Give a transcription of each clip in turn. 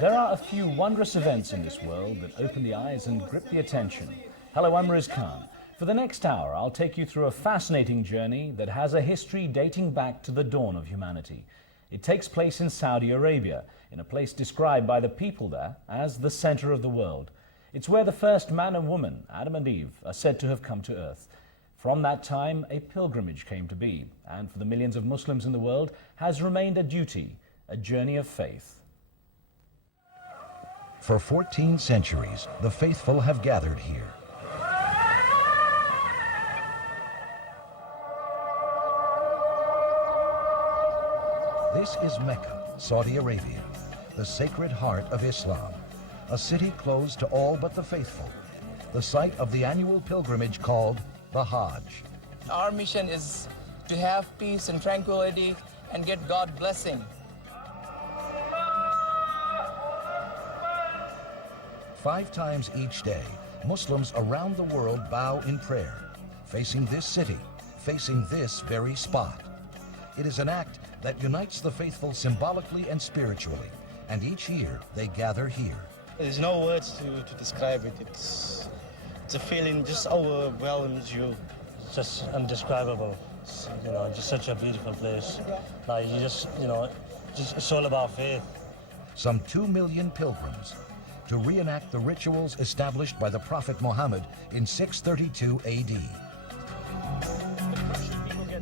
There are a few wondrous events in this world that open the eyes and grip the attention. Hello, I'm Riz Khan. For the next hour, I'll take you through a fascinating journey that has a history dating back to the dawn of humanity. It takes place in Saudi Arabia, in a place described by the people there as the center of the world. It's where the first man and woman, Adam and Eve, are said to have come to earth. From that time, a pilgrimage came to be, and for the millions of Muslims in the world, has remained a duty, a journey of faith. For 14 centuries, the faithful have gathered here. This is Mecca, Saudi Arabia, the sacred heart of Islam, a city closed to all but the faithful, the site of the annual pilgrimage called the Hajj. Our mission is to have peace and tranquility and get God's blessing. 5 times each day, Muslims around the world bow in prayer, facing this city, facing this very spot. It is an act that unites the faithful symbolically and spiritually, and each year they gather here. There's no words to describe it. It's a feeling just overwhelms you. It's just indescribable. It's, just such a beautiful place. Like it's all about faith. Some 2 million pilgrims to reenact the rituals established by the Prophet Muhammad in 632 AD.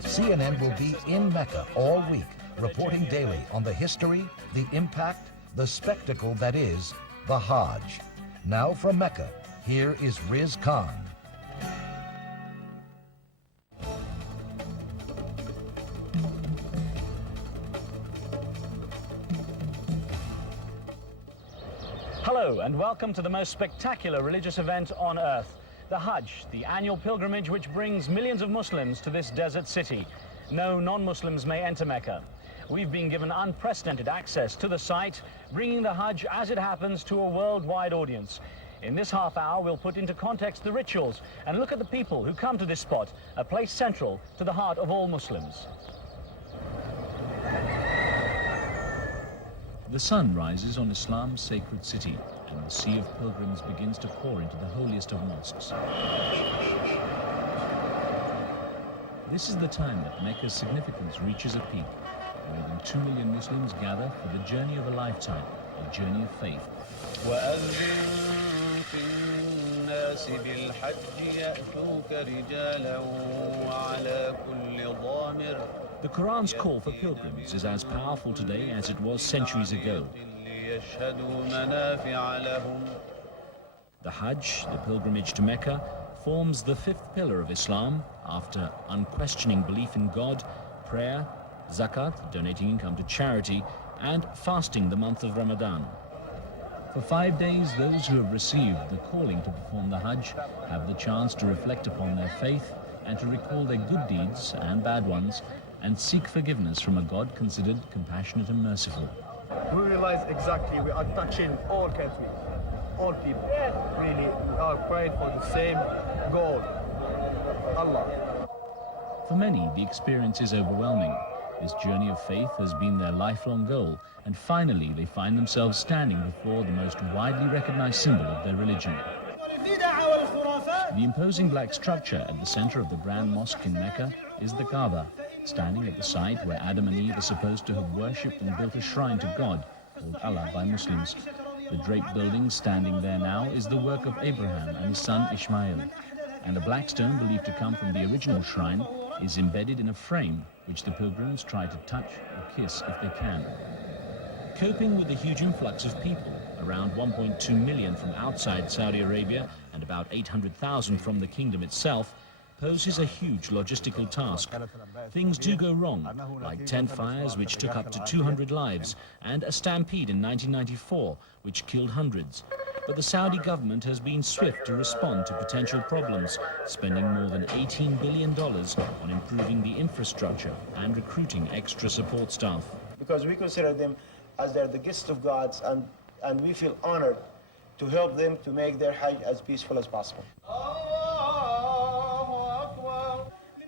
CNN will be in Mecca all week, reporting daily on the history, the impact, the spectacle that is the Hajj. Now from Mecca, here is Riz Khan. Hello and welcome to the most spectacular religious event on earth, the Hajj, the annual pilgrimage which brings millions of Muslims to this desert city. No non-Muslims may enter Mecca. We've been given unprecedented access to the site, bringing the Hajj as it happens to a worldwide audience. In this half hour, we'll put into context the rituals and look at the people who come to this spot, a place central to the heart of all Muslims. The sun rises on Islam's sacred city, and the sea of pilgrims begins to pour into the holiest of mosques. This is the time that Mecca's significance reaches a peak. More than 2 million Muslims gather for the journey of a lifetime, a journey of faith. The Quran's call for pilgrims is as powerful today as it was centuries ago. The Hajj, the pilgrimage to Mecca, forms the 5th pillar of Islam after unquestioning belief in God, prayer, zakat, donating income to charity, and fasting the month of Ramadan. For 5 days, those who have received the calling to perform the Hajj have the chance to reflect upon their faith and to recall their good deeds and bad ones and seek forgiveness from a God considered compassionate and merciful. We realize exactly we are touching all countries, all people. Really, we are praying for the same goal, Allah. For many, the experience is overwhelming. This journey of faith has been their lifelong goal, and finally they find themselves standing before the most widely recognized symbol of their religion. The imposing black structure at the center of the grand mosque in Mecca is the Kaaba, standing at the site where Adam and Eve are supposed to have worshipped and built a shrine to God, called Allah by Muslims. The draped building standing there now is the work of Abraham and his son Ishmael, and a black stone believed to come from the original shrine is embedded in a frame which the pilgrims try to touch or kiss if they can. Coping with the huge influx of people, around 1.2 million from outside Saudi Arabia and about 800,000 from the kingdom itself, poses a huge logistical task. Things do go wrong, like tent fires which took up to 200 lives, and a stampede in 1994 which killed hundreds. But the Saudi government has been swift to respond to potential problems, spending more than $18 billion on improving the infrastructure and recruiting extra support staff. Because we consider them as they're the guests of God, and we feel honored to help them to make their Hajj as peaceful as possible.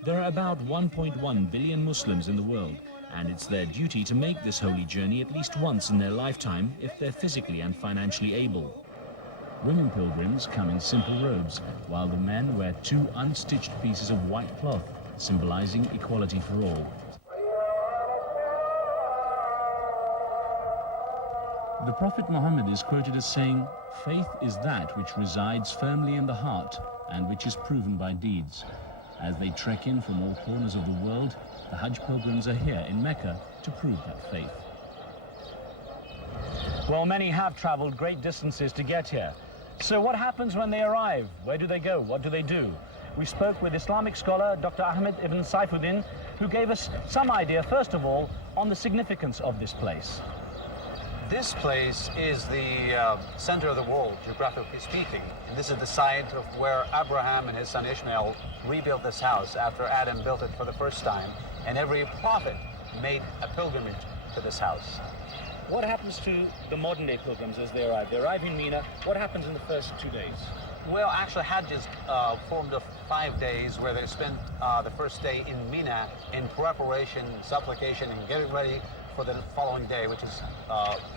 There are about 1.1 billion Muslims in the world, and it's their duty to make this holy journey at least once in their lifetime if they're physically and financially able. Women pilgrims come in simple robes, while the men wear two unstitched pieces of white cloth, symbolizing equality for all. The Prophet Muhammad is quoted as saying, "Faith is that which resides firmly in the heart and which is proven by deeds." As they trek in from all corners of the world, the Hajj pilgrims are here in Mecca to prove that faith. Well, many have traveled great distances to get here. So what happens when they arrive? Where do they go? What do they do? We spoke with Islamic scholar Dr. Ahmed ibn Saifuddin, who gave us some idea, first of all, on the significance of this place. This place is the center of the world, geographically speaking. And this is the site of where Abraham and his son Ishmael rebuilt this house after Adam built it for the first time. And every prophet made a pilgrimage to this house. What happens to the modern-day pilgrims as they arrive? They arrive in Mina. What happens in the first 2 days? Well, actually, Hajj is formed of 5 days where they spend the first day in Mina in preparation, supplication, and getting ready for the following day, which is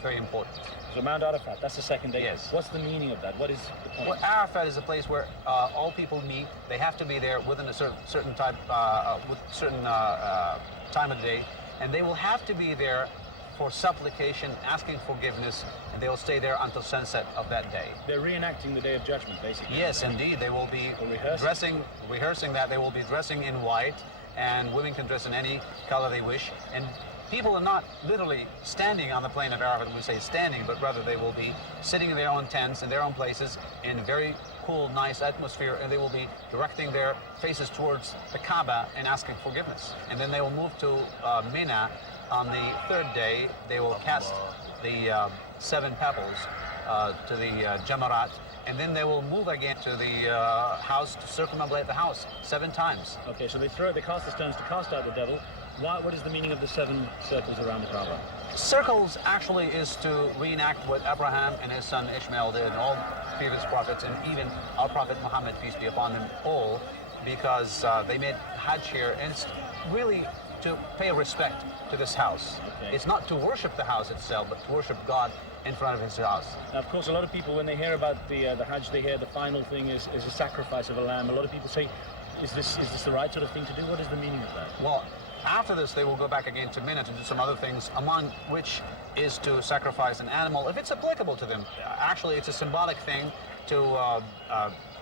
very important. So Mount Arafat, that's the second day. Yes. What's the meaning of that? What is the point? Well, Arafat is a place where all people meet. They have to be there within a certain time of the day, and they will have to be there for supplication, asking forgiveness, and they will stay there until sunset of that day. They're reenacting the Day of Judgment, basically. Yes, indeed. They will be rehearsing that. They will be dressing in white, and women can dress in any color they wish. And people are not literally standing on the plain of Arafat when we say standing, but rather they will be sitting in their own tents, in their own places, in a very cool, nice atmosphere, and they will be directing their faces towards the Kaaba and asking forgiveness. And then they will move to Mina. On the third day, they will cast the 7 pebbles to the Jamarat, and then they will move again to the house to circumambulate the house 7 times. Okay, so they cast the stones to cast out the devil. What is the meaning of the 7 circles around the Kaaba? Circles actually is to reenact what Abraham and his son Ishmael did, and all previous prophets, and even our Prophet Muhammad, peace be upon them all, because they made Hajj here, and it's really to pay respect to this house. Okay. It's not to worship the house itself, but to worship God in front of his house. Now, of course, a lot of people, when they hear about the Hajj, they hear the final thing is a sacrifice of a lamb. A lot of people say, is this the right sort of thing to do? What is the meaning of that? Well, after this, they will go back again to Mina to do some other things, among which is to sacrifice an animal, if it's applicable to them. Actually, it's a symbolic thing to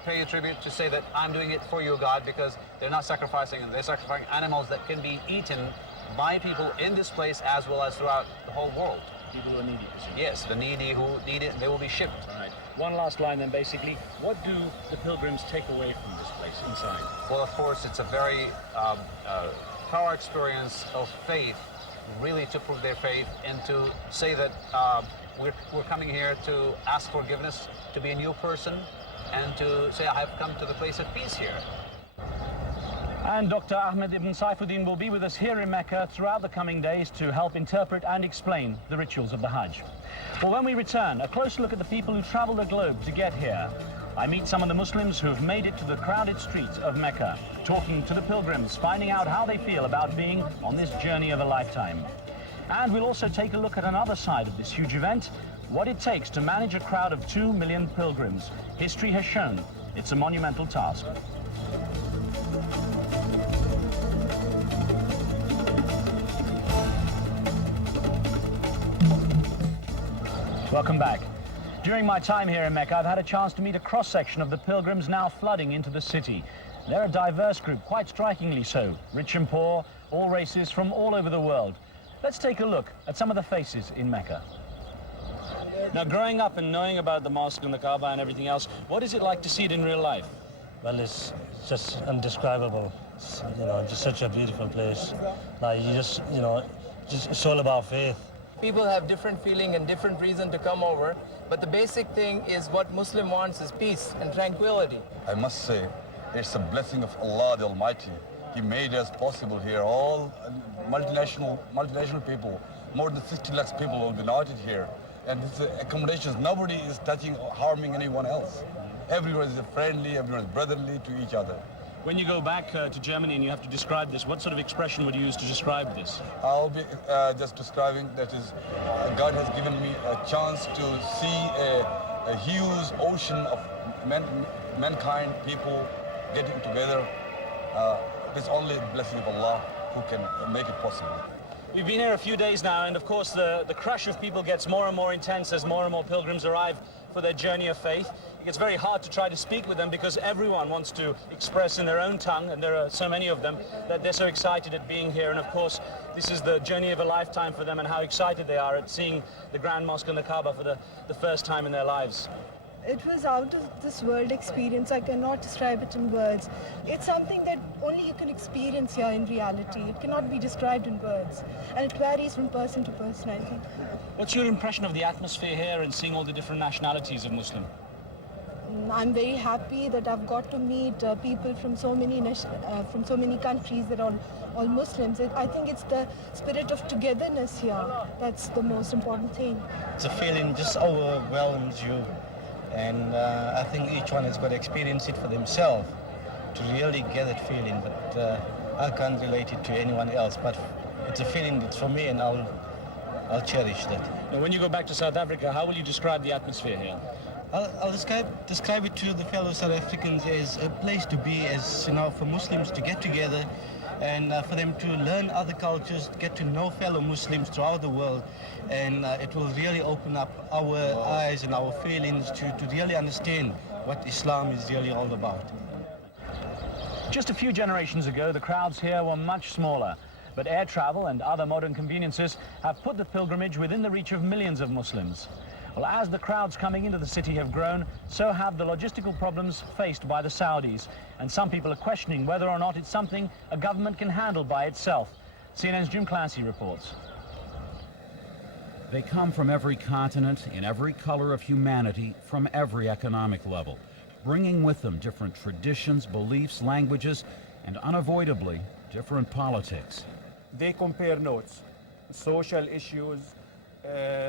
pay a tribute, to say that I'm doing it for you, God, because they're not sacrificing, and they're sacrificing animals that can be eaten by people in this place as well as throughout the whole world. People who are needy. Yes, the needy who need it, they will be shipped. All right. One last line then, basically. What do the pilgrims take away from this place inside? Well, of course, it's a very power experience of faith, really to prove their faith and to say that we're coming here to ask forgiveness, to be a new person, and to say I have come to the place of peace here. And Dr. Ahmed ibn Saifuddin will be with us here in Mecca throughout the coming days to help interpret and explain the rituals of the Hajj. Well, when we return, a closer look at the people who travel the globe to get here. I meet some of the Muslims who have made it to the crowded streets of Mecca, talking to the pilgrims, finding out how they feel about being on this journey of a lifetime. And we'll also take a look at another side of this huge event, what it takes to manage a crowd of 2 million pilgrims. History has shown it's a monumental task. Welcome back. During my time here in Mecca, I've had a chance to meet a cross-section of the pilgrims now flooding into the city. They're a diverse group, quite strikingly so, rich and poor, all races from all over the world. Let's take a look at some of the faces in Mecca. Now, growing up and knowing about the mosque and the Kaaba and everything else, what is it like to see it in real life? Well, it's just indescribable. It's, just such a beautiful place. Like, it's all about faith. People have different feeling and different reason to come over, but the basic thing is what Muslim wants is peace and tranquility. I must say, it's a blessing of Allah the Almighty. He made us possible here. All multinational people, more than 60 lakhs people will be united here. And this accommodations, nobody is touching or harming anyone else. Everyone is friendly, everyone is brotherly to each other. When you go back to Germany and you have to describe this, what sort of expression would you use to describe this? I'll be just describing that is, God has given me a chance to see a huge ocean of mankind, people getting together. It's only the blessing of Allah who can make it possible. We've been here a few days now, and of course the crush of people gets more and more intense as more and more pilgrims arrive for their journey of faith. It gets very hard to try to speak with them because everyone wants to express in their own tongue, and there are so many of them that they're so excited at being here. And of course, this is the journey of a lifetime for them, and how excited they are at seeing the Grand Mosque and the Kaaba for the first time in their lives. It was out of this world experience. I cannot describe it in words. It's something that only you can experience here in reality. It cannot be described in words. And it varies from person to person, I think. What's your impression of the atmosphere here and seeing all the different nationalities of Muslim? I'm very happy that I've got to meet people from so many countries that are all Muslims. I think it's the spirit of togetherness here. That's the most important thing. It's a feeling just overwhelms you. And I think each one has got to experience it for themselves to really get that feeling. But I can't relate it to anyone else. But it's a feeling that's for me, and I'll cherish that. Now, when you go back to South Africa, how will you describe the atmosphere here? I'll describe it to the fellow South Africans as a place to be, as you know, for Muslims to get together and for them to learn other cultures, get to know fellow Muslims throughout the world, and it will really open up our eyes and our feelings to really understand what Islam is really all about. Just a few generations ago, the crowds here were much smaller, but air travel and other modern conveniences have put the pilgrimage within the reach of millions of Muslims. Well, as the crowds coming into the city have grown, so have the logistical problems faced by the Saudis. And some people are questioning whether or not it's something a government can handle by itself. CNN's Jim Clancy reports. They come from every continent, in every color of humanity, from every economic level, bringing with them different traditions, beliefs, languages, and unavoidably, different politics. They compare notes, social issues,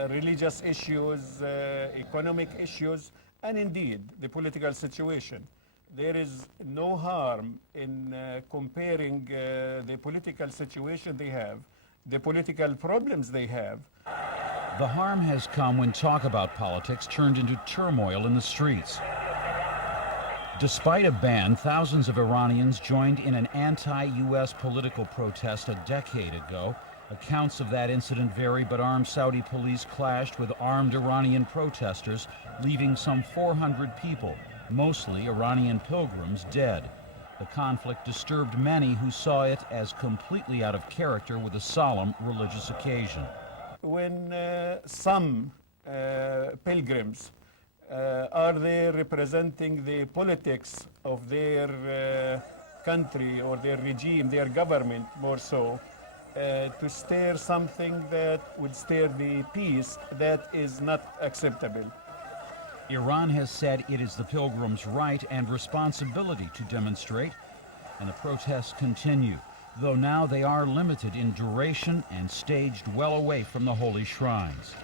religious issues, economic issues, and indeed the political situation. There is no harm in comparing the political situation they have, the political problems they have. The harm has come when talk about politics turned into turmoil in the streets. Despite a ban, thousands of Iranians joined in an anti-U.S. political protest a decade ago. Accounts of that incident vary, but armed Saudi police clashed with armed Iranian protesters, leaving some 400 people, mostly Iranian pilgrims, dead. The conflict disturbed many who saw it as completely out of character with a solemn religious occasion. When some pilgrims are there representing the politics of their country or their regime, their government more so, to stir something that would stir the peace, that is not acceptable. Iran has said it is the pilgrims' right and responsibility to demonstrate, and the protests continue, though now they are limited in duration and staged well away from the holy shrines.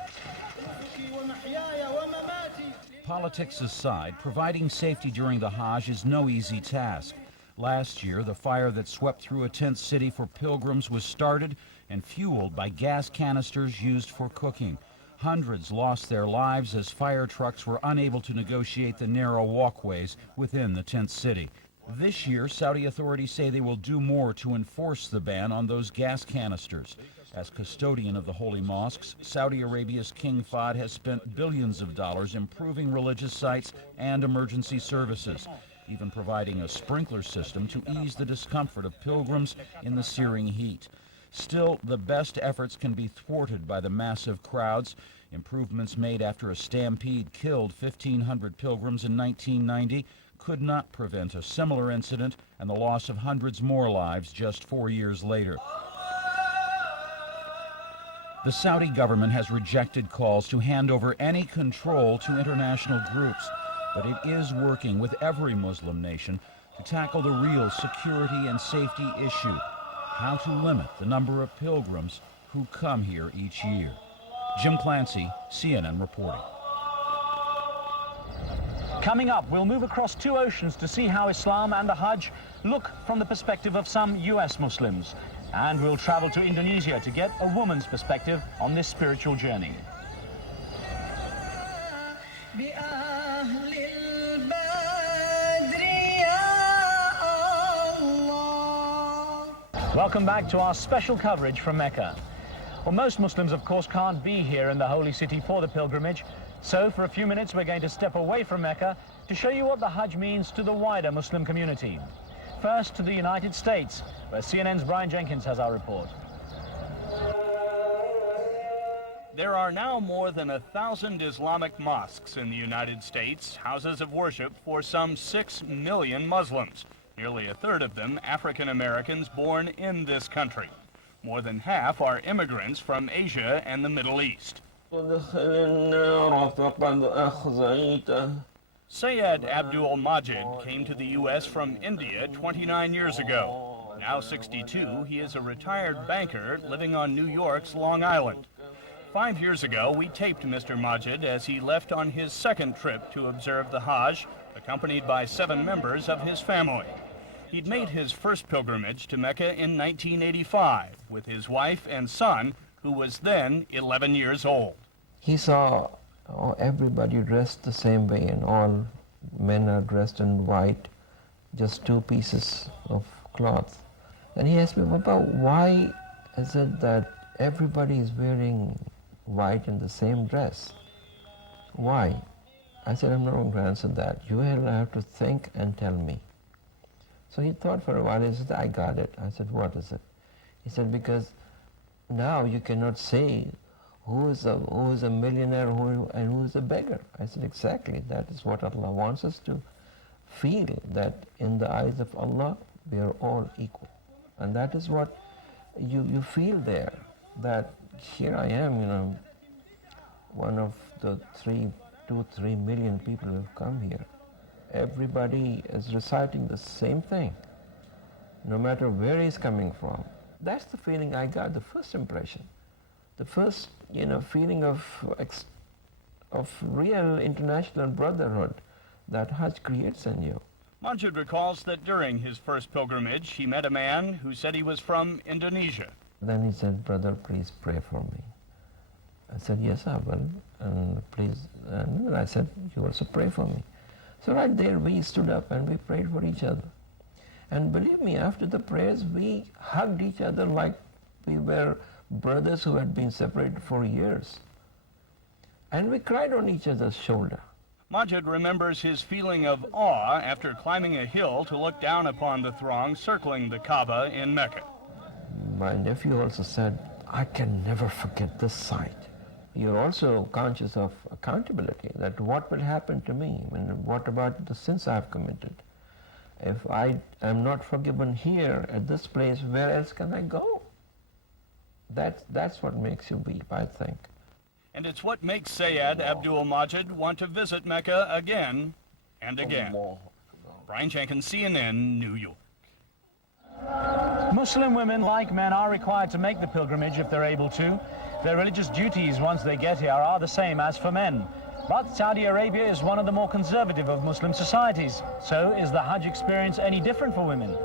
Politics aside, providing safety during the Hajj is no easy task. Last year, the fire that swept through a tent city for pilgrims was started and fueled by gas canisters used for cooking. Hundreds lost their lives as fire trucks were unable to negotiate the narrow walkways within the tent city. This year, Saudi authorities say they will do more to enforce the ban on those gas canisters. As custodian of the holy mosques, Saudi Arabia's King Fahd has spent billions of dollars improving religious sites and emergency services, even providing a sprinkler system to ease the discomfort of pilgrims in the searing heat. Still, the best efforts can be thwarted by the massive crowds. Improvements made after a stampede killed 1,500 pilgrims in 1990 could not prevent a similar incident and the loss of hundreds more lives just 4 years later. The Saudi government has rejected calls to hand over any control to international groups, but it is working with every Muslim nation to tackle the real security and safety issue: how to limit the number of pilgrims who come here each year. Jim Clancy, CNN reporting. Coming up, we'll move across 2 oceans to see how Islam and the Hajj look from the perspective of some US Muslims. And we'll travel to Indonesia to get a woman's perspective on this spiritual journey. Welcome back to our special coverage from Mecca. Well, most Muslims, of course, can't be here in the holy city for the pilgrimage. So for a few minutes, we're going to step away from Mecca to show you what the Hajj means to the wider Muslim community. First to the United States, where CNN's Brian Jenkins has our report. There are now more than 1,000 Islamic mosques in the United States, houses of worship for some 6 million Muslims. Nearly a third of them African Americans born in this country. More than half are immigrants from Asia and the Middle East. Sayed Abdul Majid came to the U.S. from India 29 years ago. Now 62, he is a retired banker living on New York's Long Island. 5 years ago, we taped Mr. Majid as he left on his second trip to observe the Hajj, accompanied by 7 members of his family. He'd made his first pilgrimage to Mecca in 1985 with his wife and son, who was then 11 years old. He saw everybody dressed the same way, and all men are dressed in white, just 2 pieces of cloth. And he asked me, Papa, why is it that everybody is wearing white in the same dress? Why? I said, I'm not going to answer that. You will have to think and tell me. So he thought for a while. He said, I got it. I said, what is it? He said, because now you cannot say who is a millionaire and who is a beggar. I said, exactly. That is what Allah wants us to feel, that in the eyes of Allah, we are all equal. And that is what you feel there, that here I am, one of the 2-3 million people who have come here. Everybody is reciting the same thing, no matter where he's coming from. That's the feeling I got, the first impression. The first, feeling of real international brotherhood that Hajj creates in you. Majid recalls that during his first pilgrimage, he met a man who said he was from Indonesia. Then he said, brother, please pray for me. I said, yes, I will, and please, and I said, you also pray for me. So right there, we stood up and we prayed for each other. And believe me, after the prayers, we hugged each other like we were brothers who had been separated for years. And we cried on each other's shoulder. Majid remembers his feeling of awe after climbing a hill to look down upon the throng circling the Kaaba in Mecca. My nephew also said, I can never forget this sight. You're also conscious of accountability, that what will happen to me, and what about the sins I've committed? If I am not forgiven here at this place, where else can I go? That's what makes you weep, I think. And it's what makes Sayed Abdul Majid want to visit Mecca again and again. Brian Jenkins, CNN, New York. Muslim women, like men, are required to make the pilgrimage if they're able to. Their religious duties once they get here are the same as for men. But Saudi Arabia is one of the more conservative of Muslim societies. So is the Hajj experience any different for women?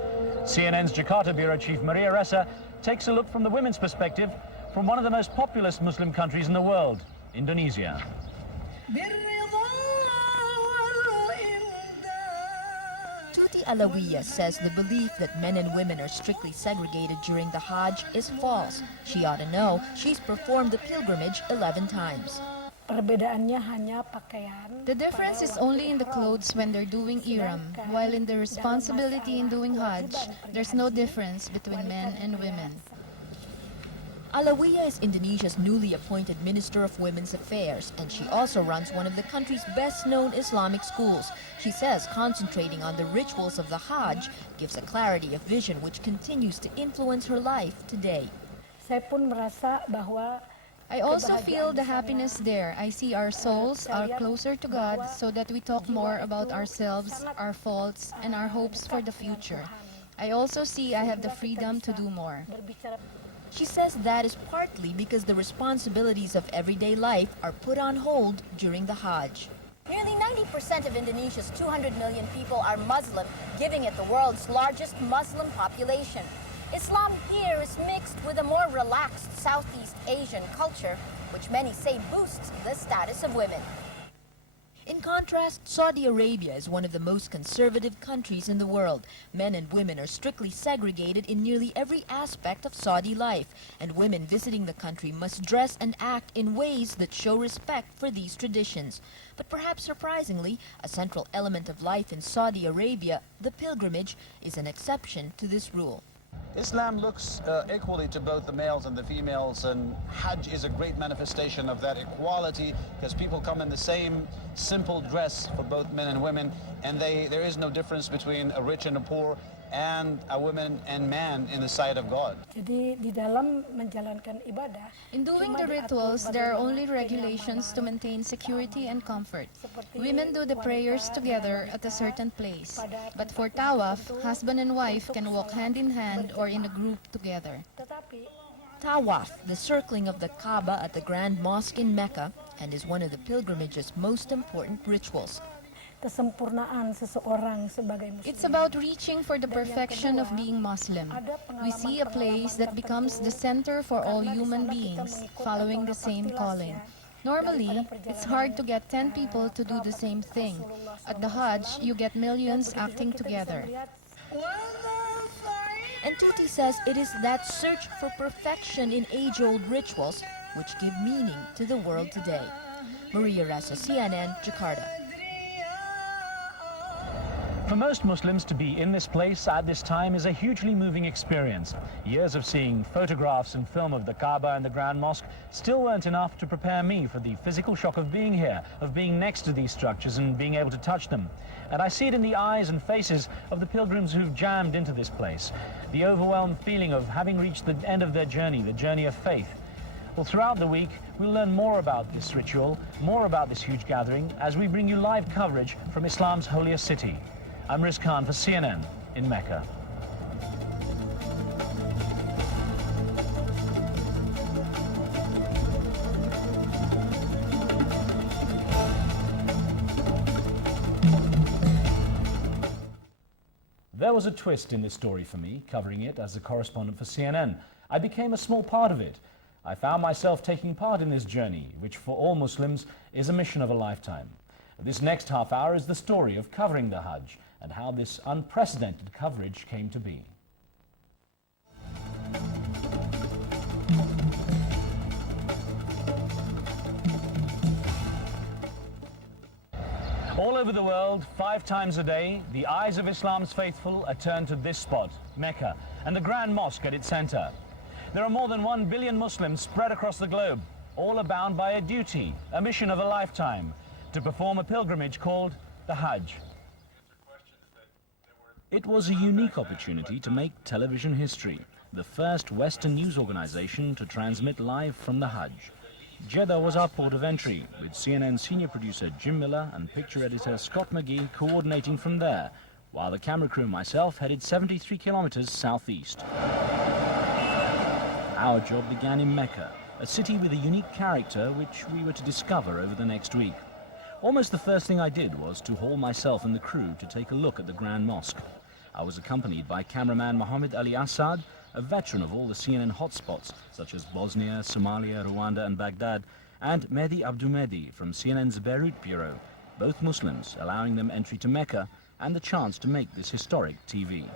CNN's Jakarta Bureau Chief Maria Ressa takes a look from the women's perspective from one of the most populous Muslim countries in the world, Indonesia. Tuti Alawiya says the belief that men and women are strictly segregated during the Hajj is false. She ought to know she's performed the pilgrimage 11 times. The difference is only in the clothes when they're doing ihram, while in the responsibility in doing Hajj, there's no difference between men and women. Alawiya is Indonesia's newly appointed Minister of Women's Affairs, and she also runs one of the country's best-known Islamic schools. She says concentrating on the rituals of the Hajj gives a clarity of vision which continues to influence her life today. I also feel the happiness there. I see our souls are closer to God so that we talk more about ourselves, our faults, and our hopes for the future. I also see I have the freedom to do more. She says that is partly because the responsibilities of everyday life are put on hold during the Hajj. Nearly 90% of Indonesia's 200 million people are Muslim, giving it the world's largest Muslim population. Islam here is mixed with a more relaxed Southeast Asian culture, which many say boosts the status of women. In contrast, Saudi Arabia is one of the most conservative countries in the world. Men and women are strictly segregated in nearly every aspect of Saudi life, and women visiting the country must dress and act in ways that show respect for these traditions. But perhaps surprisingly, a central element of life in Saudi Arabia, the pilgrimage, is an exception to this rule. Islam looks equally to both the males and the females, and Hajj is a great manifestation of that equality because people come in the same simple dress for both men and women, and there is no difference between a rich and a poor, and a woman and man in the sight of God. Jadi di dalam menjalankan ibadah, in doing the rituals, there are only regulations to maintain security and comfort. Women do the prayers together at a certain place. But for tawaf, husband and wife can walk hand in hand or in a group together. Tawaf, the circling of the Kaaba at the Grand Mosque in Mecca, and is one of the pilgrimage's most important rituals. Kesempurnaan seseorang sebagai Muslim. It's about reaching for the perfection of being Muslim. We see a place that becomes the center for all human beings, following the same calling. Normally, it's hard to get 10 people to do the same thing. At the Hajj, you get millions acting together. And Tuti says it is that search for perfection in age-old rituals which give meaning to the world today. Maria Ressa, CNN, Jakarta. For most Muslims, to be in this place at this time is a hugely moving experience. Years of seeing photographs and film of the Kaaba and the Grand Mosque still weren't enough to prepare me for the physical shock of being here, of being next to these structures and being able to touch them. And I see it in the eyes and faces of the pilgrims who've jammed into this place. The overwhelmed feeling of having reached the end of their journey, the journey of faith. Well, throughout the week, we'll learn more about this ritual, more about this huge gathering, as we bring you live coverage from Islam's holiest city. I'm Riz Khan for CNN in Mecca. There was a twist in this story for me, covering it as a correspondent for CNN. I became a small part of it. I found myself taking part in this journey, which for all Muslims is a mission of a lifetime. This next half hour is the story of covering the Hajj and how this unprecedented coverage came to be. All over the world, 5 times a day, the eyes of Islam's faithful are turned to this spot, Mecca, and the Grand Mosque at its center. There are more than 1 billion Muslims spread across the globe, all are bound by a duty, a mission of a lifetime, to perform a pilgrimage called the Hajj. It was a unique opportunity to make television history, the first Western news organization to transmit live from the Hajj. Jeddah was our port of entry, with CNN senior producer Jim Miller and picture editor Scott McGee coordinating from there, while the camera crew and myself headed 73 kilometers southeast. Our job began in Mecca, a city with a unique character which we were to discover over the next week. Almost the first thing I did was to haul myself and the crew to take a look at the Grand Mosque. I was accompanied by cameraman Mohammed Ali Assad, a veteran of all the CNN hotspots, such as Bosnia, Somalia, Rwanda and Baghdad, and Mehdi Abdumehdi from CNN's Beirut bureau, both Muslims, allowing them entry to Mecca and the chance to make this historic TV.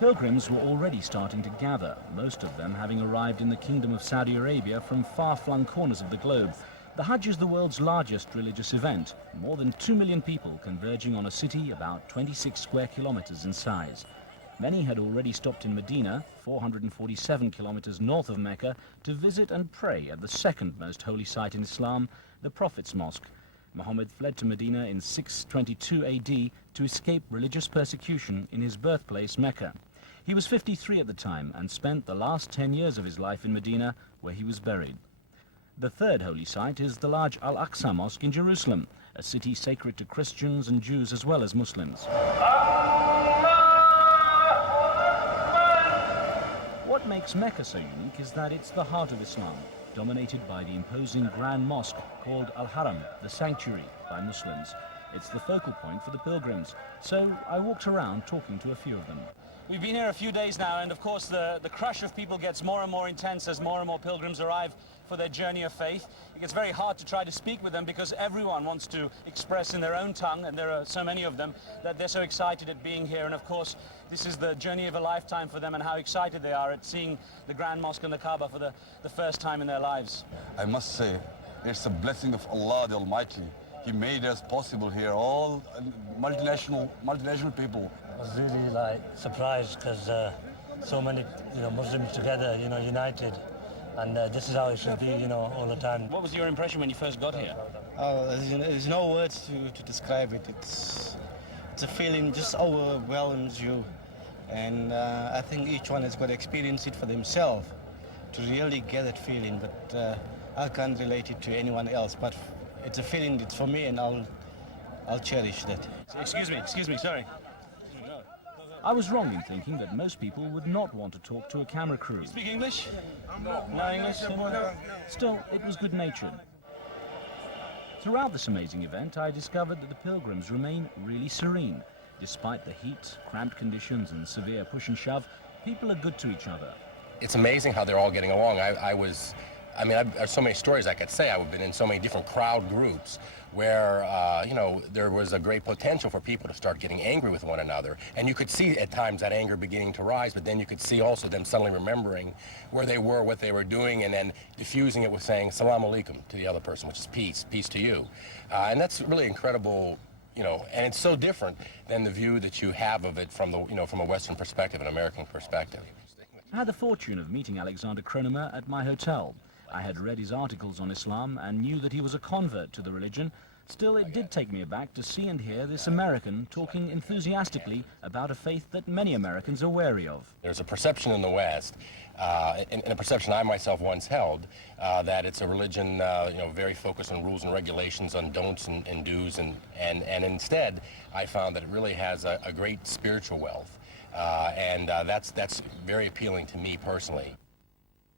Pilgrims were already starting to gather, most of them having arrived in the Kingdom of Saudi Arabia from far-flung corners of the globe. The Hajj is the world's largest religious event, more than 2 million people converging on a city about 26 square kilometers in size. Many had already stopped in Medina, 447 kilometers north of Mecca, to visit and pray at the second most holy site in Islam, the Prophet's Mosque. Muhammad fled to Medina in 622 AD to escape religious persecution in his birthplace, Mecca. He was 53 at the time and spent the last 10 years of his life in Medina, where he was buried. The third holy site is the large Al-Aqsa Mosque in Jerusalem, a city sacred to Christians and Jews as well as Muslims. What makes Mecca so unique is that it's the heart of Islam. dominated by the imposing Grand Mosque called Al-Haram, the sanctuary, by Muslims. It's the focal point for the pilgrims, so I walked around talking to a few of them. We've been here a few days now, and of course the crush of people gets more and more intense as more and more pilgrims arrive for their journey of faith. It gets very hard to try to speak with them because everyone wants to express in their own tongue, and there are so many of them that they're so excited at being here. And of course, this is the journey of a lifetime for them, and how excited they are at seeing the Grand Mosque and the Kaaba for the first time in their lives. I must say, it's a blessing of Allah the Almighty. He made us possible here, all multinational people. I was really surprised because so many Muslims together, united, and this is how it should be, all the time. What was your impression when you first got here? There's no words to describe it. It's a feeling just overwhelms you, and I think each one has got to experience it for themselves to really get that feeling. But I can't relate it to anyone else. But it's a feeling that's for me, and I'll cherish that. Excuse me, sorry. I was wrong in thinking that most people would not want to talk to a camera crew. You speak English? No English? Still, it was good-natured. Throughout this amazing event, I discovered that the pilgrims remain really serene. Despite the heat, cramped conditions, and severe push and shove, people are good to each other. It's amazing how they're all getting along. There's so many stories I could say. I've been in so many different crowd groups where, there was a great potential for people to start getting angry with one another. And you could see at times that anger beginning to rise, but then you could see also them suddenly remembering where they were, what they were doing, and then diffusing it with saying, Salaam alaikum to the other person, which is peace, peace to you. And that's really incredible, and it's so different than the view that you have of it from from a Western perspective, an American perspective. I had the fortune of meeting Alexander Kronemer at my hotel. I had read his articles on Islam and knew that he was a convert to the religion. Still, it did take me aback to see and hear this American talking enthusiastically about a faith that many Americans are wary of. There's a perception in the West, and a perception I myself once held, that it's a religion, very focused on rules and regulations, on don'ts and do's, and instead, I found that it really has a great spiritual wealth, and that's very appealing to me personally.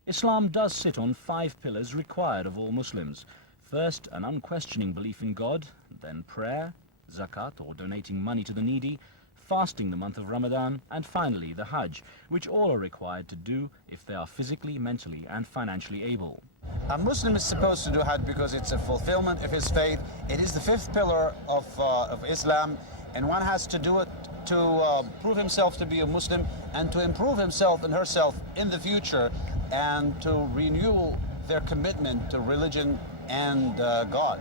Islam does sit on 5 pillars required of all Muslims. First, an unquestioning belief in God, then prayer, zakat or donating money to the needy, fasting the month of Ramadan, and finally the Hajj, which all are required to do if they are physically, mentally and financially able. A Muslim is supposed to do Hajj because it's a fulfillment of his faith. It is the 5th pillar of Islam, and one has to do it to prove himself to be a Muslim and to improve himself and herself in the future, and to renew their commitment to religion and God.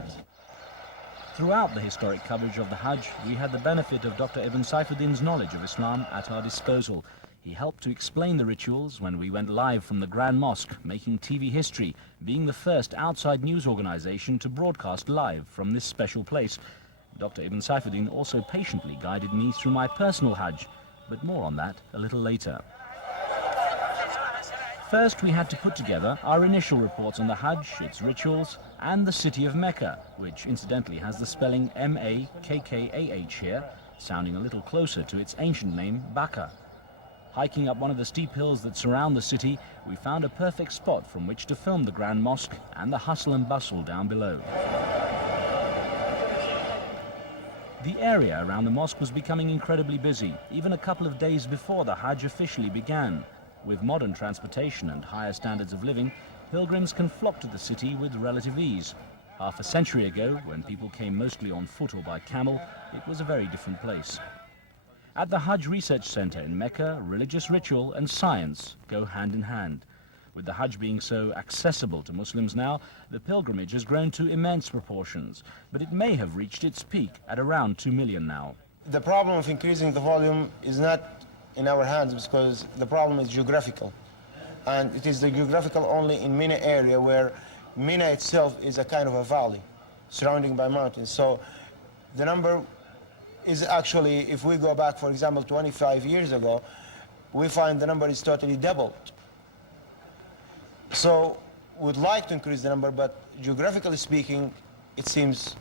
Throughout the historic coverage of the Hajj, we had the benefit of Dr. Ibn Saifuddin's knowledge of Islam at our disposal. He helped to explain the rituals when we went live from the Grand Mosque, making TV history, being the first outside news organization to broadcast live from this special place. Dr. Ibn Saifuddin also patiently guided me through my personal Hajj, but more on that a little later. First, we had to put together our initial reports on the Hajj, its rituals, and the city of Mecca, which incidentally has the spelling M-A-K-K-A-H here, sounding a little closer to its ancient name, Makkah. Hiking up one of the steep hills that surround the city, we found a perfect spot from which to film the Grand Mosque and the hustle and bustle down below. The area around the mosque was becoming incredibly busy, even a couple of days before the Hajj officially began. With modern transportation and higher standards of living, pilgrims can flock to the city with relative ease. Half a century ago, when people came mostly on foot or by camel, it was a very different place. At the Hajj Research Center in Mecca, religious ritual and science go hand in hand. With the Hajj being so accessible to Muslims now, the pilgrimage has grown to immense proportions, but it may have reached its peak at around 2 million now. The problem of increasing the volume is not in our hands because the problem is geographical. And it is the geographical only in Mina area where Mina itself is a kind of a valley surrounded by mountains. So the number is actually, if we go back, for example, 25 years ago, we find the number is totally doubled. So we'd like to increase the number, but geographically speaking, it seems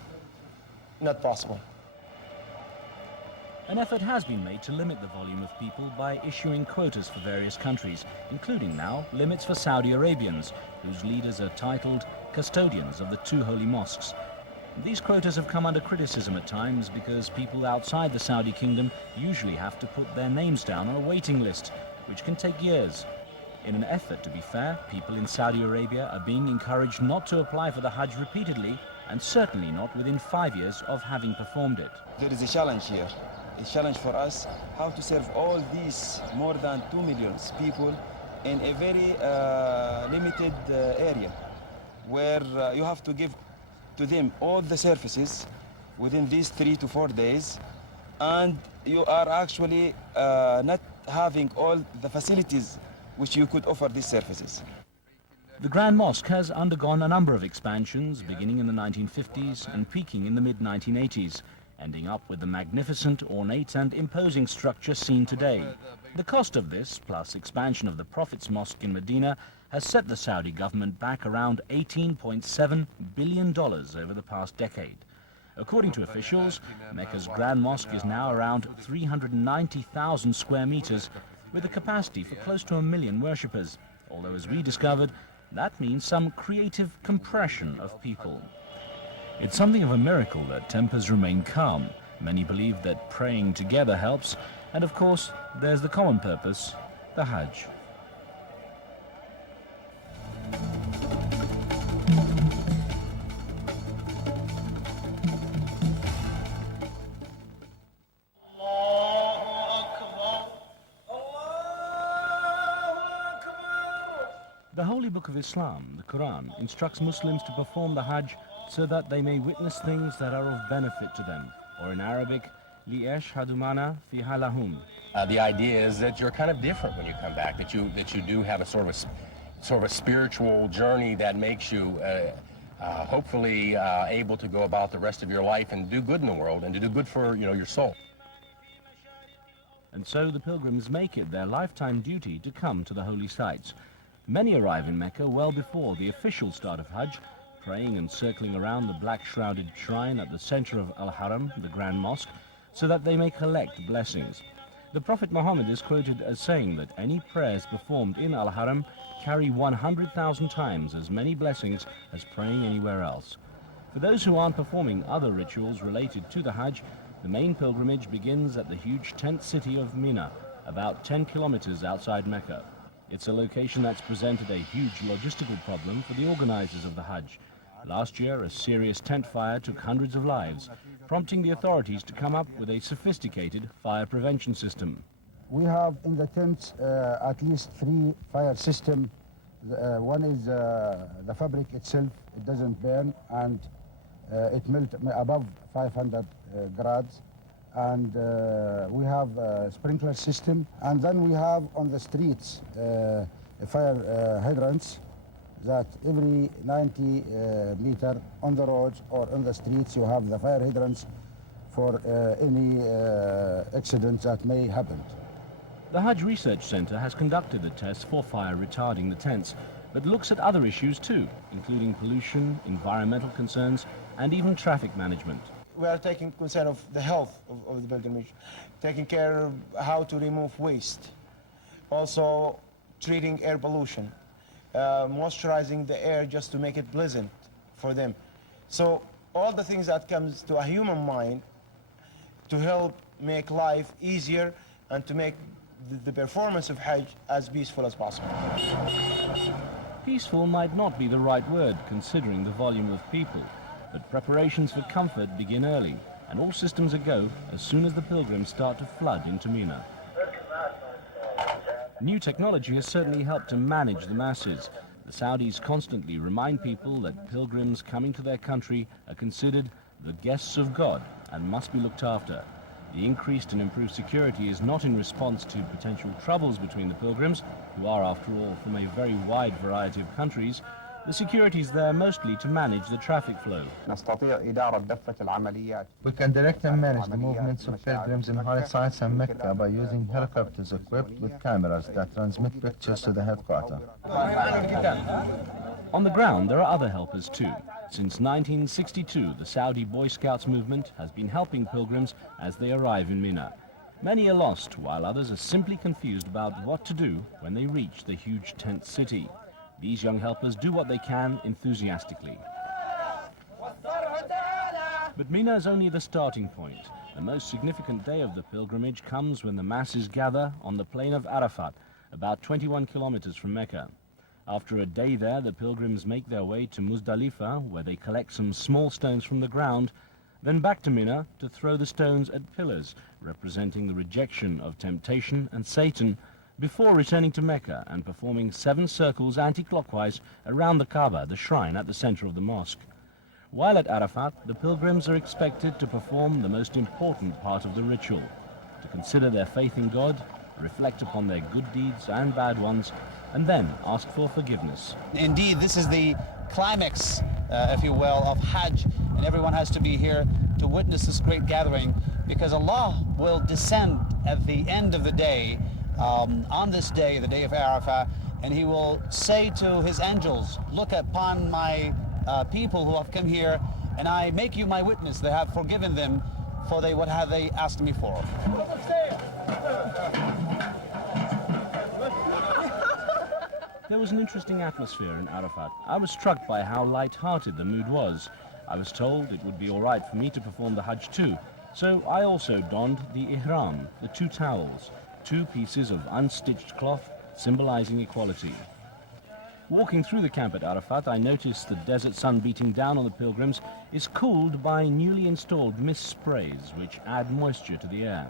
not possible. An effort has been made to limit the volume of people by issuing quotas for various countries, including now limits for Saudi Arabians, whose leaders are titled custodians of the two holy mosques. These quotas have come under criticism at times because people outside the Saudi kingdom usually have to put their names down on a waiting list, which can take years. In an effort to be fair, people in Saudi Arabia are being encouraged not to apply for the Hajj repeatedly, and certainly not within 5 years of having performed it. There is a challenge here, a challenge for us, how to serve all these more than 2 million people in a very limited area, where you have to give to them all the services within these 3 to 4 days, and you are actually not having all the facilities which you could offer these services. The Grand Mosque has undergone a number of expansions, beginning in the 1950s and peaking in the mid-1980s, ending up with the magnificent, ornate and imposing structure seen today. The cost of this, plus expansion of the Prophet's Mosque in Medina, has set the Saudi government back around $18.7 billion over the past decade. According to officials, Mecca's Grand Mosque is now around 390,000 square meters, with a capacity for close to 1 million worshippers, although as we discovered, that means some creative compression of people. It's something of a miracle that tempers remain calm. Many believe that praying together helps, and of course, there's the common purpose, the Hajj. The Holy Book of Islam, the Quran, instructs Muslims to perform the Hajj so that they may witness things that are of benefit to them, or in Arabic, لِيَشْهَدُ مَعْنَا فِيهَا لَهُمْ. The idea is that you're kind of different when you come back, that you do have a sort of a spiritual journey that makes you hopefully able to go about the rest of your life and do good in the world and to do good for your soul. And so the pilgrims make it their lifetime duty to come to the holy sites. Many arrive in Mecca well before the official start of Hajj, praying and circling around the black-shrouded shrine at the center of Al-Haram, the Grand Mosque, so that they may collect blessings. The Prophet Muhammad is quoted as saying that any prayers performed in Al-Haram carry 100,000 times as many blessings as praying anywhere else. For those who aren't performing other rituals related to the Hajj, the main pilgrimage begins at the huge tent city of Mina, about 10 kilometers outside Mecca. It's a location that's presented a huge logistical problem for the organizers of the Hajj. Last year, a serious tent fire took hundreds of lives, prompting the authorities to come up with a sophisticated fire prevention system. We have in the tents at least 3 fire systems. One is the fabric itself, it doesn't burn, and it melts above 500 grads. And we have a sprinkler system, and then we have on the streets fire hydrants that every 90 meter on the roads or on the streets you have the fire hydrants for any accidents that may happen. The Hajj Research Center has conducted the tests for fire retarding the tents, but looks at other issues too, including pollution, environmental concerns, and even traffic management. We are taking concern of the health of the pilgrimage, taking care of how to remove waste, also treating air pollution, moisturizing the air just to make it pleasant for them. So all the things that comes to a human mind to help make life easier and to make the performance of Hajj as peaceful as possible. Peaceful might not be the right word considering the volume of people. But preparations for comfort begin early, and all systems aggo as soon as the pilgrims start to flood into Mina. New technology has certainly helped to manage the masses. The Saudis constantly remind people that pilgrims coming to their country are considered the guests of God and must be looked after. The increased and improved security is not in response to potential troubles between the pilgrims, who are, after all, from a very wide variety of countries. The security is there mostly to manage the traffic flow. We can direct and manage the movements of pilgrims in holy sites and Mecca by using helicopters equipped with cameras that transmit pictures to the headquarters. On the ground, there are other helpers too. Since 1962, the Saudi Boy Scouts movement has been helping pilgrims as they arrive in Mina. Many are lost, while others are simply confused about what to do when they reach the huge tent city. These young helpers do what they can enthusiastically. But Mina is only the starting point. The most significant day of the pilgrimage comes when the masses gather on the plain of Arafat, about 21 kilometers from Mecca. After a day there, the pilgrims make their way to Muzdalifah, where they collect some small stones from the ground, then back to Mina to throw the stones at pillars, representing the rejection of temptation and Satan, before returning to Mecca and performing 7 circles anti-clockwise around the Kaaba, the shrine at the center of the mosque. While at Arafat, the pilgrims are expected to perform the most important part of the ritual, to consider their faith in God, reflect upon their good deeds and bad ones, and then ask for forgiveness. Indeed, this is the climax, if you will, of Hajj, and everyone has to be here to witness this great gathering, because Allah will descend at the end of the day, on this day, the day of Arafah, and He will say to His angels, look upon my people who have come here, and I make you my witness. They have forgiven them for what have they asked me for. There was an interesting atmosphere in Arafat. I was struck by how light-hearted the mood was. I was told it would be all right for me to perform the Hajj too, so I also donned the ihram, the 2 towels, 2 pieces of unstitched cloth symbolizing equality. Walking through the camp at Arafat, I noticed the desert sun beating down on the pilgrims is cooled by newly installed mist sprays which add moisture to the air.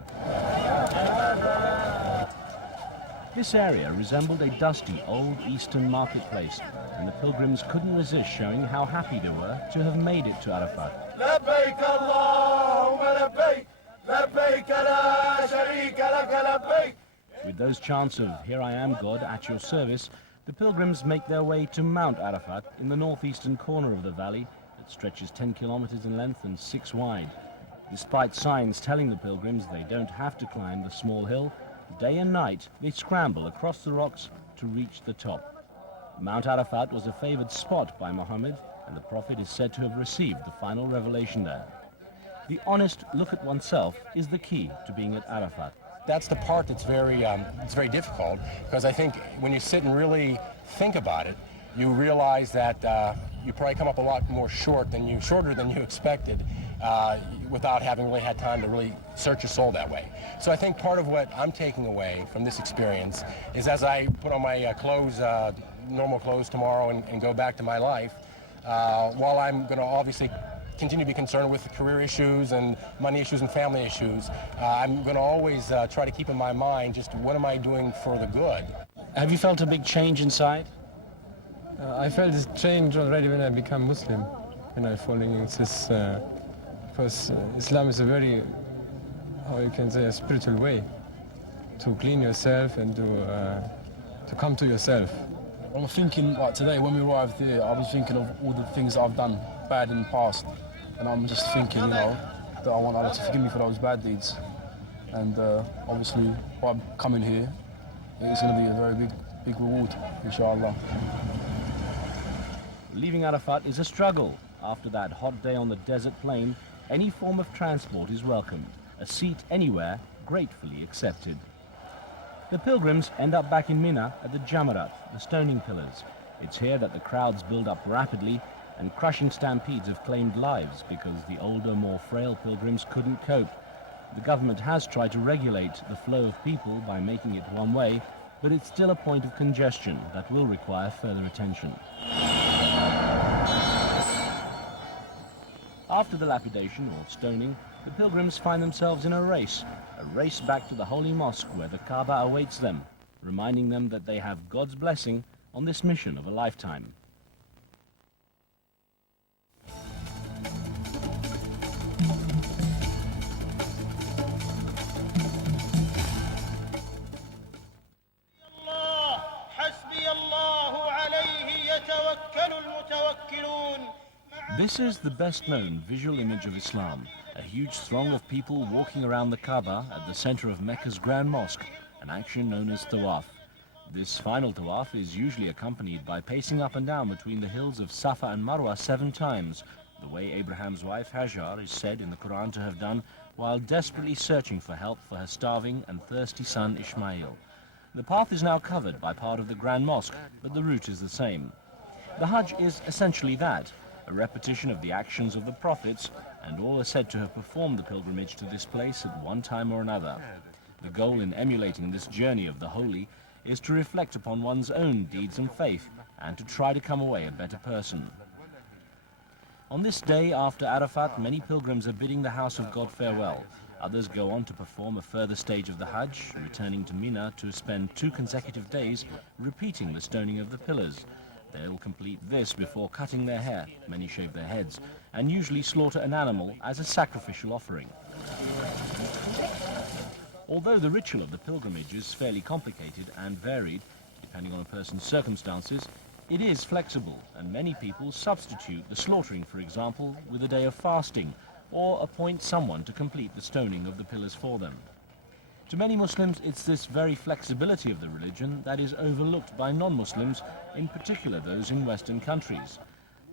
This area resembled a dusty old eastern marketplace, and the pilgrims couldn't resist showing how happy they were to have made it to Arafat. لبيك اللهم لبيك لبيك لا شريك لك لبيك. With those chants of "Here I am, God, at your service," the pilgrims make their way to Mount Arafat in the northeastern corner of the valley that stretches 10 kilometers in length and 6 wide. Despite signs telling the pilgrims they don't have to climb the small hill, day and night they scramble across the rocks to reach the top. Mount Arafat was a favored spot by Muhammad, and the Prophet is said to have received the final revelation there. The honest look at oneself is the key to being at Arafat. That's the part that's very difficult, because I think when you sit and really think about it, you realize that you probably come up a lot more shorter than you expected, without having really had time to really search your soul that way. So I think part of what I'm taking away from this experience is, as I put on my normal clothes tomorrow and go back to my life, while I'm going to obviously continue to be concerned with career issues and money issues and family issues, I'm going to always try to keep in my mind just what am I doing for the good. Have you felt a big change inside? I felt this change already when I became Muslim, when I following this, because Islam is a very, how you can say, a spiritual way to clean yourself and to come to yourself. I'm thinking, like today, when we arrived here, I was thinking of all the things that I've done bad in the past, and I'm just thinking, you know, that I want Allah to forgive me for those bad deeds. And obviously, by coming here, it's going to be a very big reward, inshallah. Leaving Arafat is a struggle. After that hot day on the desert plain, any form of transport is welcomed. A seat anywhere, gratefully accepted. The pilgrims end up back in Mina at the Jamarat, the stoning pillars. It's here that the crowds build up rapidly, and crushing stampedes have claimed lives because the older, more frail pilgrims couldn't cope. The government has tried to regulate the flow of people by making it one way, but it's still a point of congestion that will require further attention. After the lapidation or stoning, the pilgrims find themselves in a race back to the holy mosque where the Kaaba awaits them, reminding them that they have God's blessing on this mission of a lifetime. This is the best-known visual image of Islam, a huge throng of people walking around the Kaaba at the center of Mecca's Grand Mosque, an action known as tawaf. This final tawaf is usually accompanied by pacing up and down between the hills of Safa and Marwa 7 times, the way Abraham's wife Hajar is said in the Quran to have done while desperately searching for help for her starving and thirsty son Ismail. The path is now covered by part of the Grand Mosque, but the route is the same. The Hajj is essentially that, a repetition of the actions of the prophets, and all are said to have performed the pilgrimage to this place at one time or another. The goal in emulating this journey of the holy is to reflect upon one's own deeds and faith, and to try to come away a better person. On this day after Arafat, many pilgrims are bidding the house of God farewell. Others go on to perform a further stage of the Hajj, returning to Mina to spend 2 consecutive days repeating the stoning of the pillars. They'll complete this before cutting their hair, many shave their heads, and usually slaughter an animal as a sacrificial offering. Although the ritual of the pilgrimage is fairly complicated and varied, depending on a person's circumstances, it is flexible, and many people substitute the slaughtering, for example, with a day of fasting, or appoint someone to complete the stoning of the pillars for them. To many Muslims, it's this very flexibility of the religion that is overlooked by non-Muslims, in particular those in Western countries.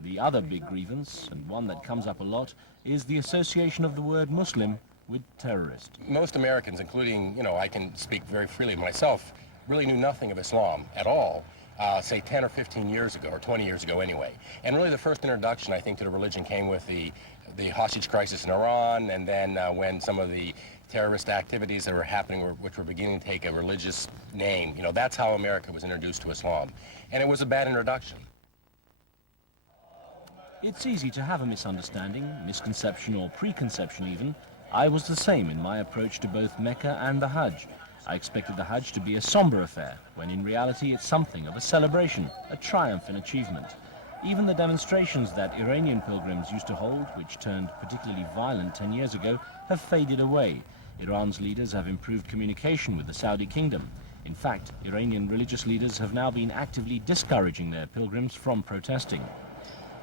The other big grievance, and one that comes up a lot, is the association of the word Muslim with terrorist. Most Americans, including, I can speak very freely myself, really knew nothing of Islam at all, say 10 or 15 years ago, or 20 years ago anyway. And really the first introduction, I think, to the religion came with the hostage crisis in Iran, and then when some of the terrorist activities that were happening, which were beginning to take a religious name, that's how America was introduced to Islam. And it was a bad introduction. It's easy to have a misunderstanding, misconception or preconception even. I was the same in my approach to both Mecca and the Hajj. I expected the Hajj to be a somber affair, when in reality it's something of a celebration, a triumph and achievement. Even the demonstrations that Iranian pilgrims used to hold, which turned particularly violent 10 years ago, have faded away. Iran's leaders have improved communication with the Saudi kingdom. In fact, Iranian religious leaders have now been actively discouraging their pilgrims from protesting.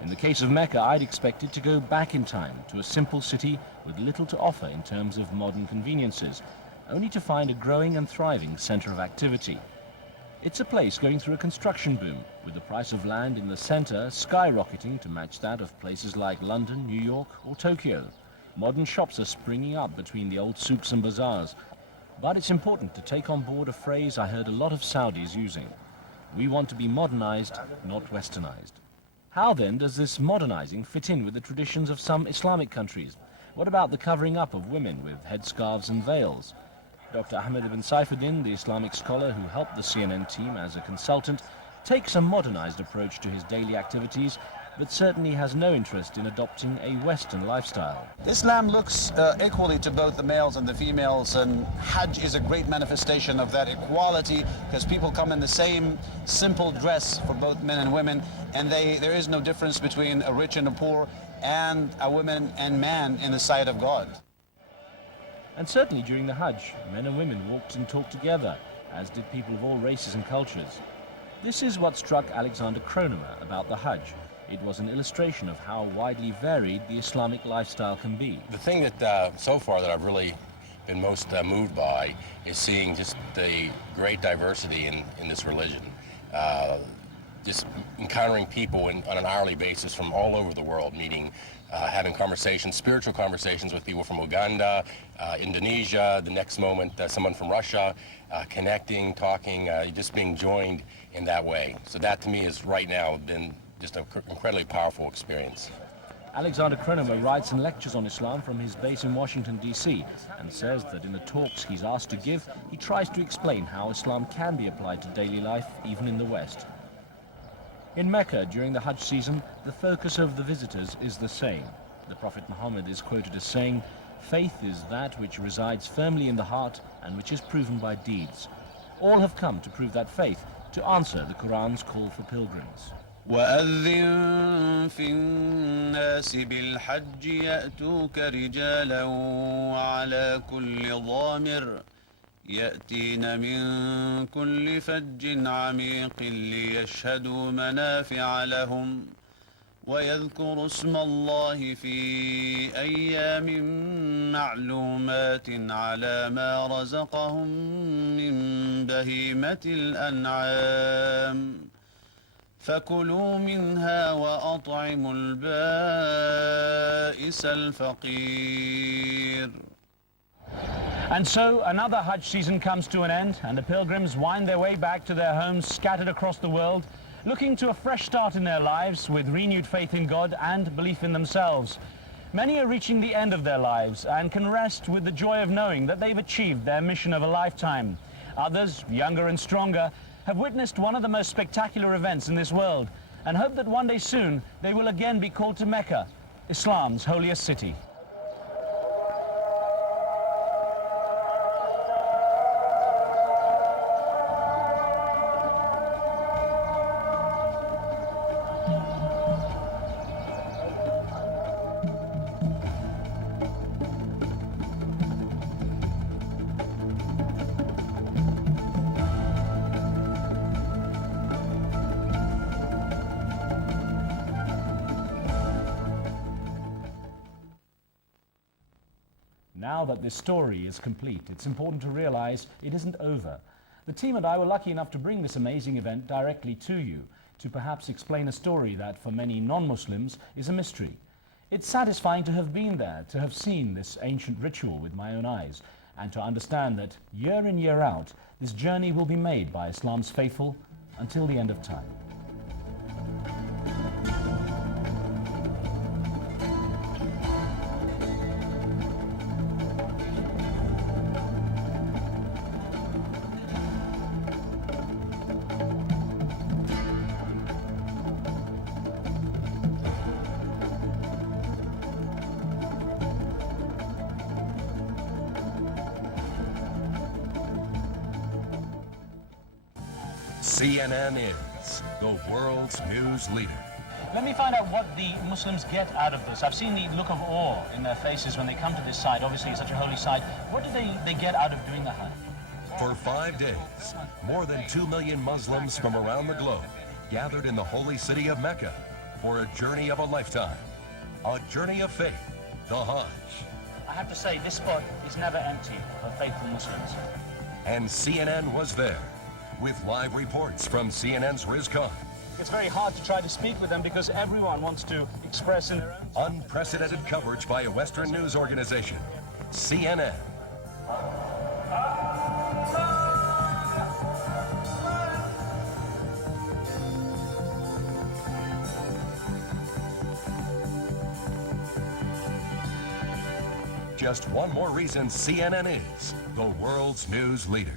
In the case of Mecca, I'd expected to go back in time to a simple city with little to offer in terms of modern conveniences, only to find a growing and thriving center of activity. It's a place going through a construction boom, with the price of land in the center skyrocketing to match that of places like London, New York or Tokyo. Modern shops are springing up between the old souks and bazaars. But it's important to take on board a phrase I heard a lot of Saudis using. We want to be modernized, not westernized. How then does this modernizing fit in with the traditions of some Islamic countries? What about the covering up of women with headscarves and veils? Dr. Ahmed ibn Saifuddin, the Islamic scholar who helped the CNN team as a consultant, takes a modernized approach to his daily activities, but certainly has no interest in adopting a Western lifestyle. Islam looks equally to both the males and the females, and Hajj is a great manifestation of that equality, because people come in the same simple dress for both men and women, and there is no difference between a rich and a poor, and a woman and man in the sight of God. And certainly during the Hajj, men and women walked and talked together, as did people of all races and cultures. This is what struck Alexander Kronemer about the Hajj. It was an illustration of how widely varied the Islamic lifestyle can be. The thing that so far that I've really been most moved by is seeing just the great diversity in this religion. Just encountering people on an hourly basis from all over the world, meeting, having conversations, spiritual conversations with people from Uganda, Indonesia, the next moment someone from Russia, connecting, talking, just being joined in that way. So that to me has right now been just an incredibly powerful experience. Alexander Kronemer writes and lectures on Islam from his base in Washington, D.C., and says that in the talks he's asked to give, he tries to explain how Islam can be applied to daily life, even in the West. In Mecca, during the Hajj season, the focus of the visitors is the same. The Prophet Muhammad is quoted as saying, "Faith is that which resides firmly in the heart and which is proven by deeds." All have come to prove that faith, to answer the Quran's call for pilgrims. وأذن في الناس بالحج يأتوك رجالا وعلى كل ضامر يأتين من كل فج عميق ليشهدوا منافع لهم ويذكروا اسم الله في أيام معلومات على ما رزقهم من بهيمة الأنعام فكلوا منها وأطعموا البائس الفقير. And so another Hajj season comes to an end, and the pilgrims wind their way back to their homes scattered across the world, looking to a fresh start in their lives with renewed faith in God and belief in themselves. Many are reaching the end of their lives and can rest with the joy of knowing that they've achieved their mission of a lifetime. Others, younger and stronger, have witnessed one of the most spectacular events in this world and hope that one day soon they will again be called to Mecca, Islam's holiest city. Now that this story is complete, it's important to realize it isn't over. The team and I were lucky enough to bring this amazing event directly to you, to perhaps explain a story that for many non-Muslims is a mystery. It's satisfying to have been there, to have seen this ancient ritual with my own eyes, and to understand that year in, year out, this journey will be made by Islam's faithful until the end of time. CNN is the world's news leader. Let me find out what the Muslims get out of this. I've seen the look of awe in their faces when they come to this site. Obviously, it's such a holy site. What do they get out of doing the Hajj? For 5 days, more than 2 million Muslims from around the globe gathered in the holy city of Mecca for a journey of a lifetime, a journey of faith, the Hajj. I have to say, this spot is never empty of faithful Muslims. And CNN was there, with live reports from CNN's Riz Khan. It's very hard to try to speak with them because everyone wants to express in their own... Unprecedented coverage by a Western news organization, CNN. Just one more reason CNN is the world's news leader.